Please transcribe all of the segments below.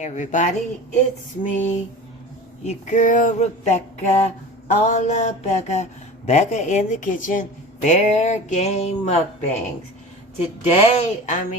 Hey everybody, it's me, your girl Rebecca, Alllove Becca, Becca in the kitchen, fair game mukbangs. Today, I'm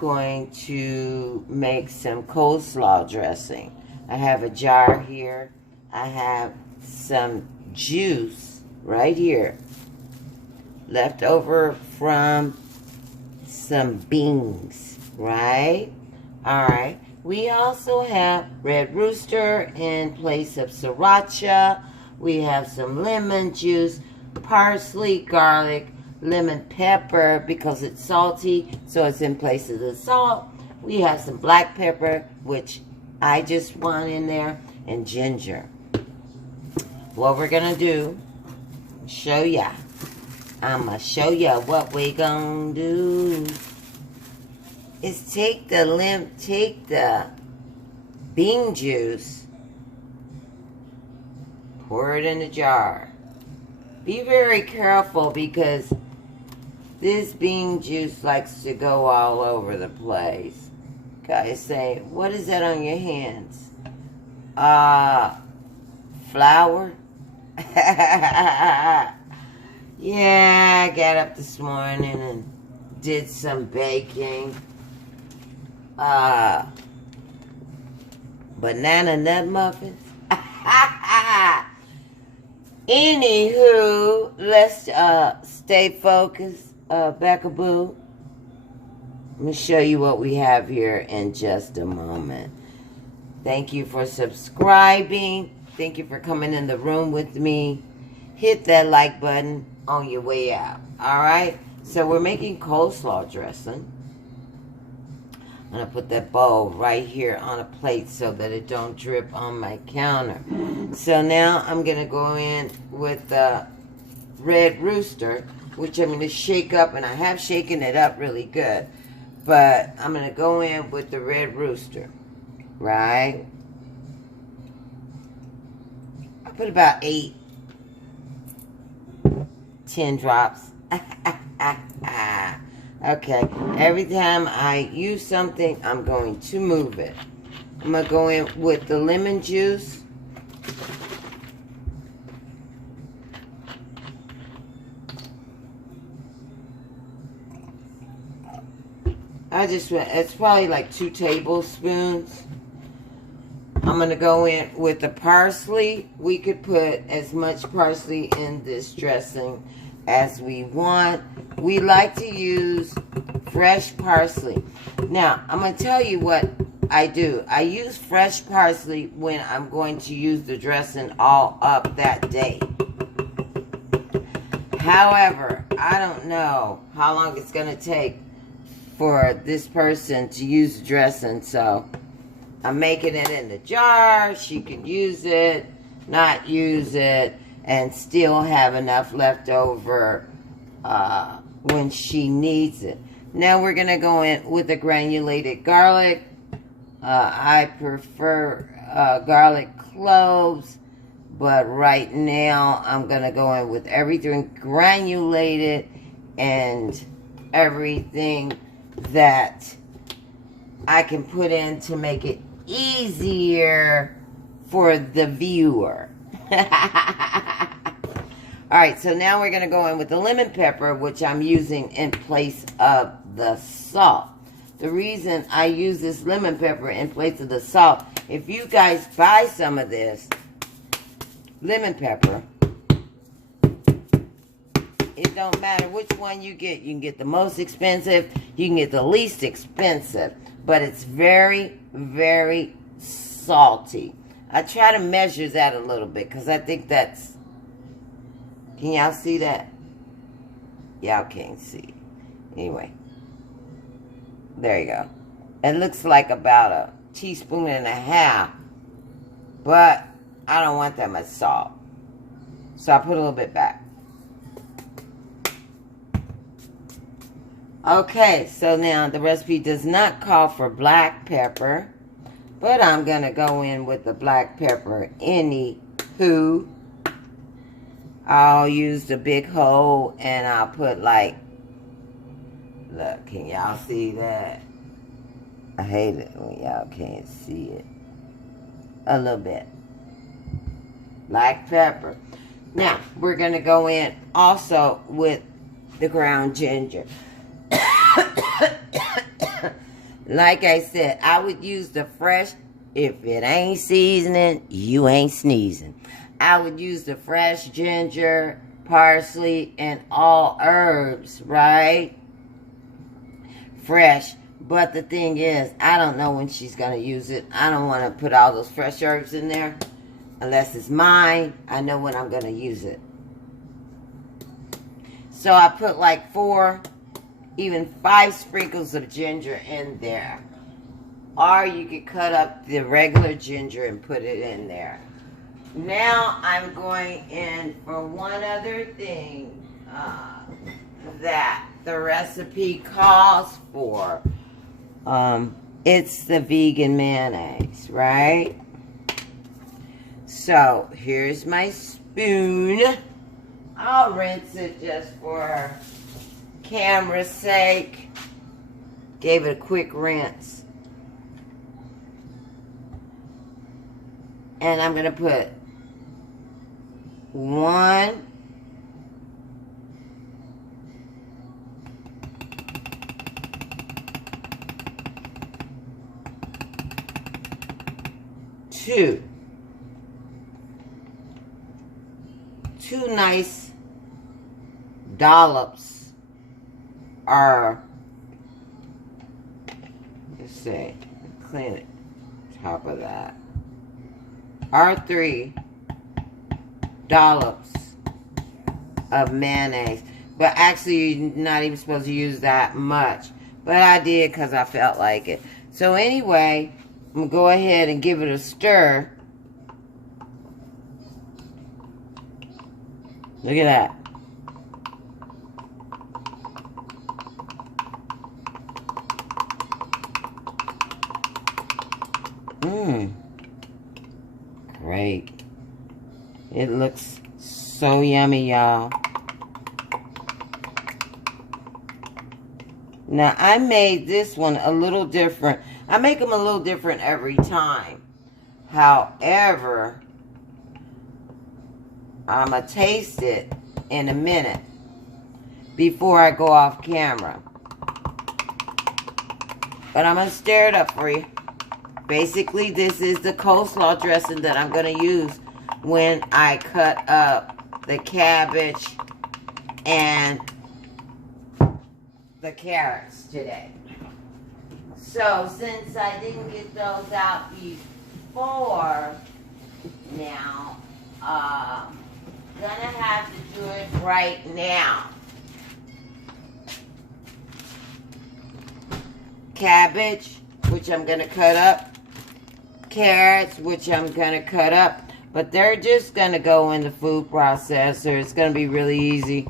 going to make some coleslaw dressing. I have a jar here. I have some juice right here, left over from some beans, right? Alright. We also have red rooster in place of sriracha. We have some lemon juice, parsley, garlic, lemon pepper because it's salty, so it's in place of the salt. We have some black pepper, which I just want in there, and ginger. What we're gonna do, show ya. I'ma show ya what we gonna do. Is take the bean juice, pour it in the jar. Be very careful because this bean juice likes to go all over the place. Guys say, what is that on your hands? Flour? Yeah, I got up this morning and did some baking. Banana nut muffins. Anywho, let's stay focused. Beccaboos. Let me show you what we have here in just a moment. Thank you for subscribing. Thank you for coming in the room with me. Hit that like button on your way out. Alright? So we're making coleslaw dressing. I'm going to put that bowl right here on a plate so that it don't drip on my counter. So now I'm going to go in with the red rooster, which I'm going to shake up, and I have shaken it up really good. But I'm going to go in with the red rooster. Right? I put about 8, 10 drops. Okay, every time I use something, I'm going to move it. I'm going to go in with the lemon juice. It's probably like 2 tablespoons. I'm going to go in with the parsley. We could put as much parsley in this dressing as we want. We like to use fresh parsley. Now, I'm going to tell you what I do. I use fresh parsley when I'm going to use the dressing all up that day. However, I don't know how long it's going to take for this person to use the dressing, so I'm making it in the jar. She can use it, not use it, and still have enough left over when she needs it. Now we're going to go in with the granulated garlic. I prefer garlic cloves, but right now I'm going to go in with everything granulated and everything that I can put in to make it easier for the viewer. Alright, so now we're going to go in with the lemon pepper, which I'm using in place of the salt. The reason I use this lemon pepper in place of the salt, if you guys buy some of this lemon pepper, it don't matter which one you get. You can get the most expensive, you can get the least expensive, but it's very, very salty. I try to measure that a little bit because I think that's... Can y'all see that? Y'all can't see. Anyway. There you go. It looks like about a teaspoon and a half. But I don't want that much salt. So I put a little bit back. Okay, so now the recipe does not call for black pepper. But I'm going to go in with the black pepper anywho. I'll use the big hole and I'll put like Look, can y'all see that? I hate it when y'all can't see it. A little bit. Black pepper. Now, we're going to go in also with the ground ginger. Like I said, I would use the fresh. If it ain't seasoning, you ain't sneezing. I would use the fresh ginger, parsley, and all herbs, right? Fresh. But the thing is, I don't know when she's going to use it. I don't want to put all those fresh herbs in there. Unless it's mine, I know when I'm going to use it. So I put like 4, even 5 sprinkles of ginger in there. Or you could cut up the regular ginger and put it in there. Now I'm going in for one other thing that the recipe calls for. It's the vegan mayonnaise, right? So here's my spoon. I'll rinse it just for camera's sake. Gave it a quick rinse. And I'm going to put 1, 2 nice dollops are, let's see, clean it, top of that, are 3 dollops of mayonnaise. But actually, you're not even supposed to use that much. But I did because I felt like it. So anyway, I'm going to go ahead and give it a stir. Look at that. Great. It looks so yummy, y'all. Now, I made this one a little different. I make them a little different every time. However, I'm going to taste it in a minute before I go off camera. But I'm going to stir it up for you. Basically, this is the coleslaw dressing that I'm going to use when I cut up the cabbage and the carrots today. So, since I didn't get those out before, now, gonna have to do it right now. Cabbage, which I'm gonna cut up. Carrots, which I'm gonna cut up. But they're just gonna go in the food processor. It's gonna be really easy.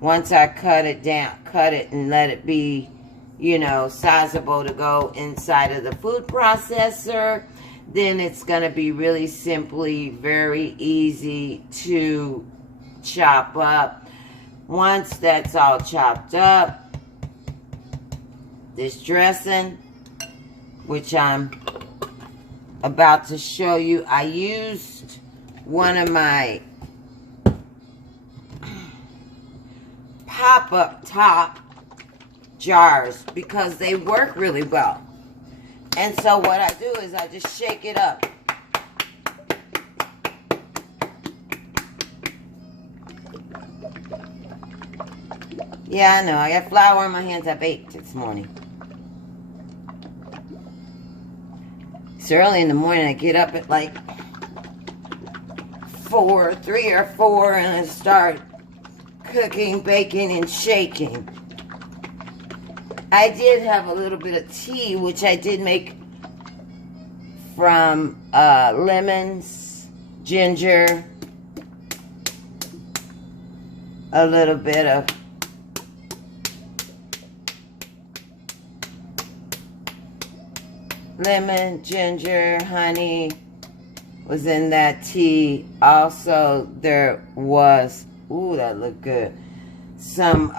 Once I cut it down, cut it and let it be, you know, sizable to go inside of the food processor, then it's going to be really simply very easy to chop up. Once that's all chopped up, this dressing, which I'm about to show you, I used one of my pop-up top jars because they work really well. And so what I do is I just shake it up. Yeah, I know. I got flour on my hands. I baked this morning. It's early in the morning. I get up at like 3 or 4, and I start cooking, baking, and shaking. I did have a little bit of tea, which I did make from lemons, ginger, a little bit of lemon, ginger, honey was in that tea. Also, there was, ooh, that looked good, some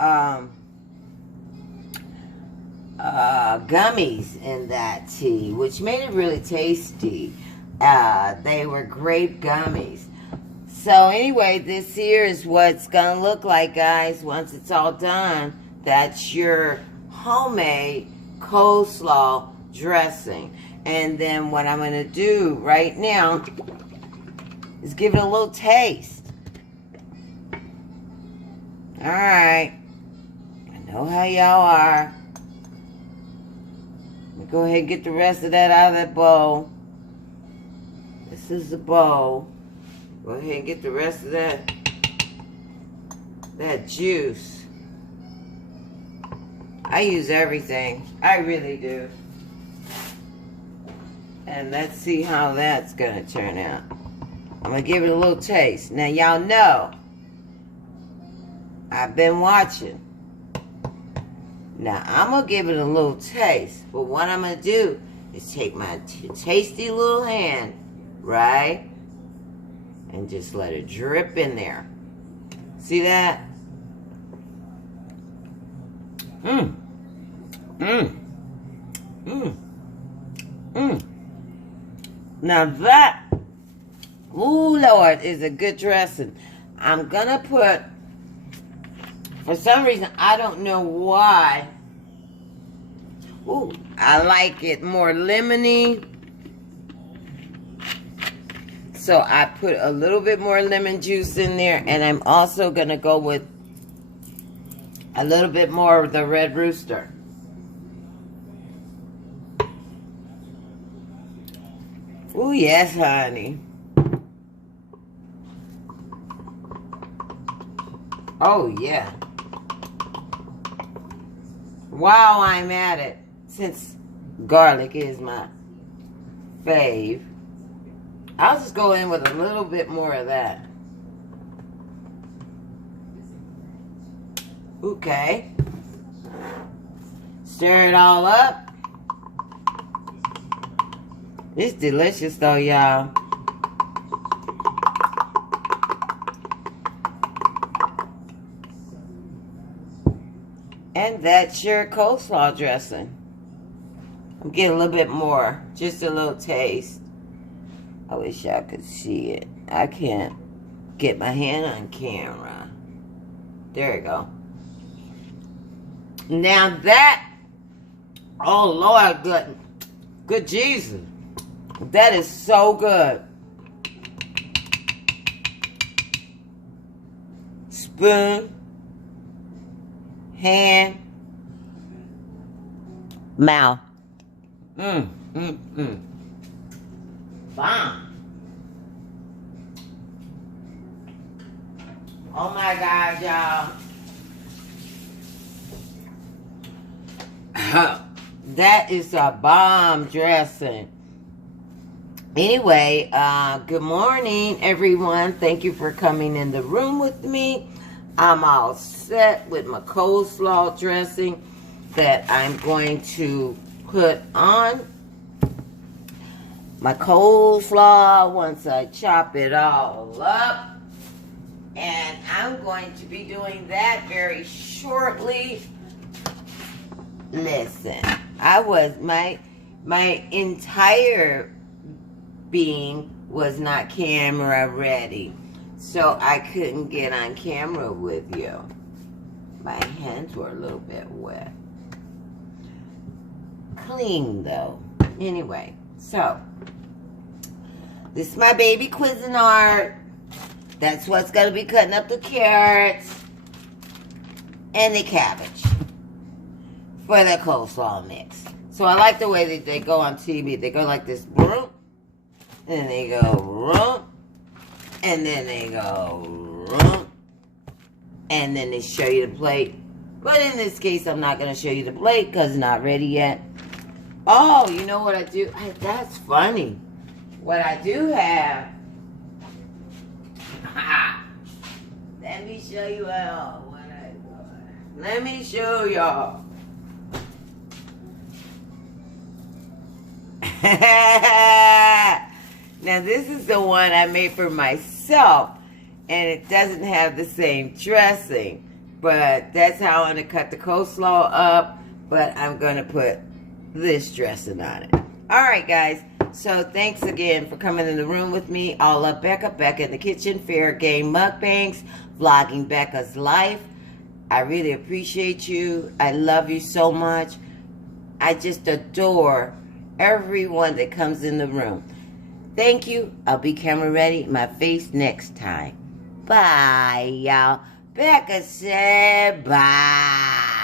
gummies in that tea, which made it really tasty. They were grape gummies. So anyway, this here is what it's going to look like, guys, once it's all done. That's your homemade coleslaw dressing. And then what I'm going to do right now is give it a little taste. Alright. I know how y'all are. Let me go ahead and get the rest of that out of that bowl. This is the bowl. Go ahead and get the rest of that juice. I use everything. I really do. And let's see how that's going to turn out. I'm going to give it a little taste. Now, y'all know, I've been watching. Now, I'm going to give it a little taste. But what I'm going to do is take my tasty little hand, right? And just let it drip in there. See that? Mmm. Mmm. Mmm. Mmm. Now that, ooh, Lord, is a good dressing. I'm going to put, for some reason, I don't know why. Ooh, I like it more lemony. So I put a little bit more lemon juice in there. And I'm also going to go with a little bit more of the Red Rooster. Oh, yes, honey. Oh, yeah. While I'm at it, since garlic is my fave, I'll just go in with a little bit more of that. Okay. Stir it all up. It's delicious though, y'all. And that's your coleslaw dressing. I'm getting a little bit more. Just a little taste. I wish y'all could see it. I can't get my hand on camera. There we go. Now that, oh Lord, good Jesus. That is so good. Spoon, hand, mouth. Bomb. Oh my God, y'all. That is a bomb dressing. Anyway, good morning, everyone. Thank you for coming in the room with me. I'm all set with my coleslaw dressing that I'm going to put on my coleslaw once I chop it all up. And I'm going to be doing that very shortly. Listen, my entire being was not camera ready, so I couldn't get on camera with you. My hands were a little bit wet. Clean though. Anyway, so this is my baby Cuisinart. That's what's gonna be cutting up the carrots and the cabbage for the coleslaw mix. So I like the way that they go on TV. They go like this, and then they go, and then they go, and then they show you the plate. But in this case, I'm not going to show you the plate because it's not ready yet. Oh, you know what I do? That's funny. What I do have, let me show you all what I got. Let me show y'all. Now this is the one I made for myself, and it doesn't have the same dressing, but that's how I'm going to cut the coleslaw up but I'm going to put this dressing on it. All right, guys. So thanks again for coming in the room with me. Alllove Becca, Becca in the Kitchen, Fair Game Mukbangs, Vlogging Becca's Life. I really appreciate you. I love you so much. I just adore everyone that comes in the room. Thank you. I'll be camera ready. My face next time. Bye, y'all. Becca said bye.